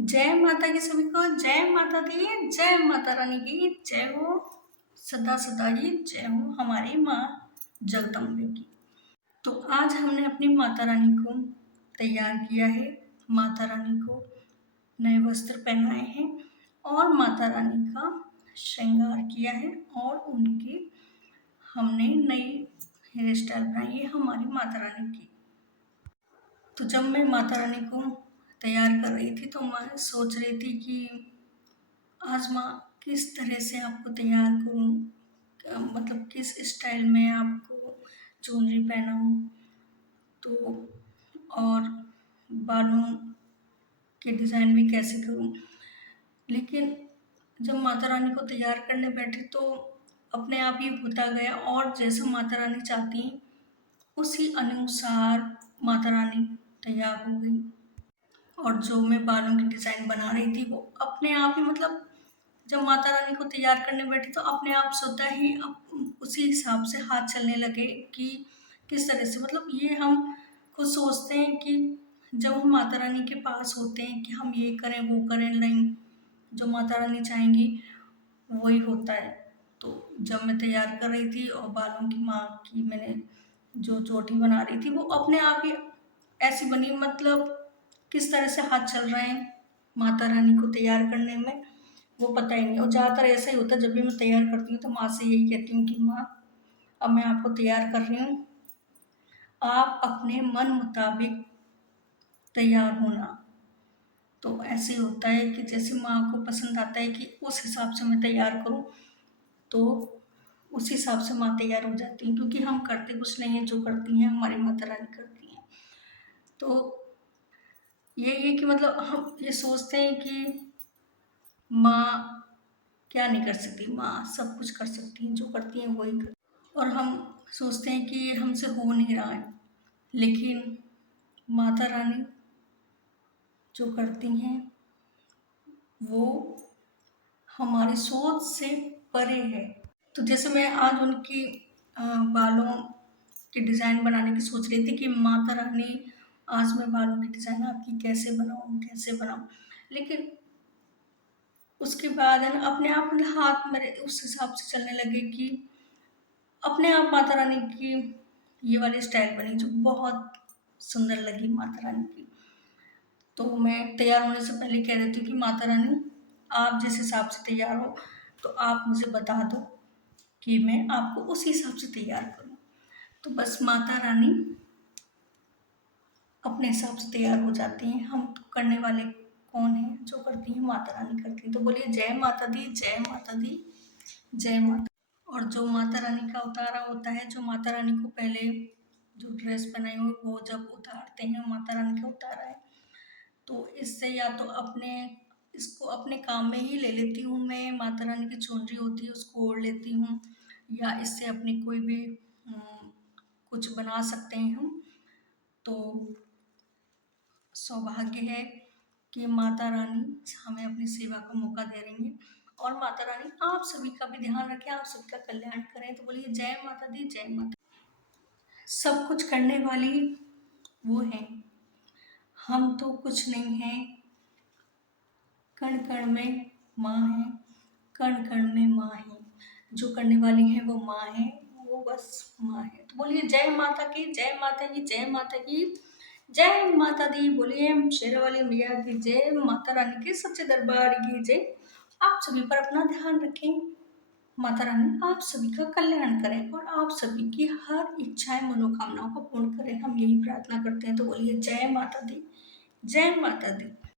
जय माता की सभी को, जय माता दी, जय माता रानी की जय हो। सदा सदा ही जय हो हमारी माँ जगदम्बे की। तो आज हमने अपनी माता रानी को तैयार किया है। माता रानी को नए वस्त्र पहनाए हैं और माता रानी का श्रृंगार किया है और उनकी हमने नई हेयर स्टाइल बनाई है हमारी माता रानी की। तो जब मैं माता रानी को तैयार कर रही थी तो मैं सोच रही थी कि आज माँ किस तरह से आपको तैयार करूँ, मतलब किस स्टाइल में आपको चुनरी पहनाऊँ, तो और बालों के डिज़ाइन भी कैसे करूँ। लेकिन जब माता रानी को तैयार करने बैठे तो अपने आप ही होता गया और जैसा माता रानी चाहती उसी अनुसार माता रानी तैयार हो गई। और जो मैं बालों की डिज़ाइन बना रही थी वो अपने आप ही, मतलब जब माता रानी को तैयार करने बैठी तो अपने आप स्वतः ही उसी हिसाब से हाथ चलने लगे कि किस तरह से, मतलब ये हम खुद सोचते हैं कि जब हम माता रानी के पास होते हैं कि हम ये करें वो करें, नहीं, जो माता रानी चाहेंगी वही होता है। तो जब मैं तैयार कर रही थी और बालों की माँ की मैंने जो चोटी बना रही थी वो अपने आप ही ऐसी बनी, मतलब किस तरह से हाथ चल रहे हैं माता रानी को तैयार करने में वो पता ही नहीं। और ज़्यादातर ऐसा ही होता है, जब भी मैं तैयार करती हूँ तो माँ से यही कहती हूँ कि माँ अब मैं आपको तैयार कर रही हूँ, आप अपने मन मुताबिक तैयार होना। तो ऐसे ही होता है कि जैसे माँ को पसंद आता है कि उस हिसाब से मैं तैयार करूँ तो उस हिसाब से माँ तैयार हो जाती है, क्योंकि हम करते कुछ नहीं है, जो करती हैं हमारी माता रानी करती हैं। तो यही है कि मतलब हम ये सोचते हैं कि माँ क्या नहीं कर सकती, माँ सब कुछ कर सकती हैं, जो करती हैं वही कर। और हम सोचते हैं कि ये हमसे हो नहीं रहा है, लेकिन माता रानी जो करती हैं वो हमारी सोच से परे है। तो जैसे मैं आज उनकी बालों की डिज़ाइन बनाने की सोच रही थी कि माता रानी आज मैं बालों की डिज़ाइन आपकी कैसे बनाऊँ कैसे बनाऊँ, लेकिन उसके बाद है ना अपने आप मतलब हाथ मेरे उस हिसाब से चलने लगे कि अपने आप माता रानी की ये वाली स्टाइल बनी जो बहुत सुंदर लगी माता रानी की। तो मैं तैयार होने से पहले कह देती हूँ कि माता रानी आप जिस हिसाब से तैयार हो तो आप मुझे बता दो कि मैं आपको उसी हिसाब से तैयार करूँ। तो बस माता रानी अपने हिसाब से तैयार हो जाती हैं, हम तो करने वाले कौन हैं, जो करती हैं माता रानी करती हैं। तो बोलिए जय माता दी, जय माता दी, जय माता। और जो माता रानी का उतारा होता है, जो माता रानी को पहले जो ड्रेस बनाई हुई वो जब उतारते हैं माता रानी का उतारा है, तो इससे या तो अपने इसको अपने काम में ही ले लेती हूँ मैं, माता रानी की चुनरी होती है उसको ओढ़ लेती हूँ, या इससे अपनी कोई भी कुछ बना सकते हैं हम। तो सौभाग्य है कि माता रानी हमें अपनी सेवा का मौका दे रही हैं। और माता रानी आप सभी का भी ध्यान रखें, आप सबका कल्याण करें। तो बोलिए जय माता दी, जय माता। सब कुछ करने वाली वो है, हम तो कुछ नहीं है। कण कण में माँ है, कण कण में माँ है, जो करने वाली है वो माँ है, वो बस माँ है। तो बोलिए जय माता की, जय माता की, जय माता की, जय माता दी। बोलिए शेरावाली मैया की जय, माता रानी के सच्चे दरबार की जय। आप सभी पर अपना ध्यान रखें, माता रानी आप सभी का कल्याण करें और आप सभी की हर इच्छाएं मनोकामनाओं को पूर्ण करें, हम यही प्रार्थना करते हैं। तो बोलिए जय माता दी, जय माता दी।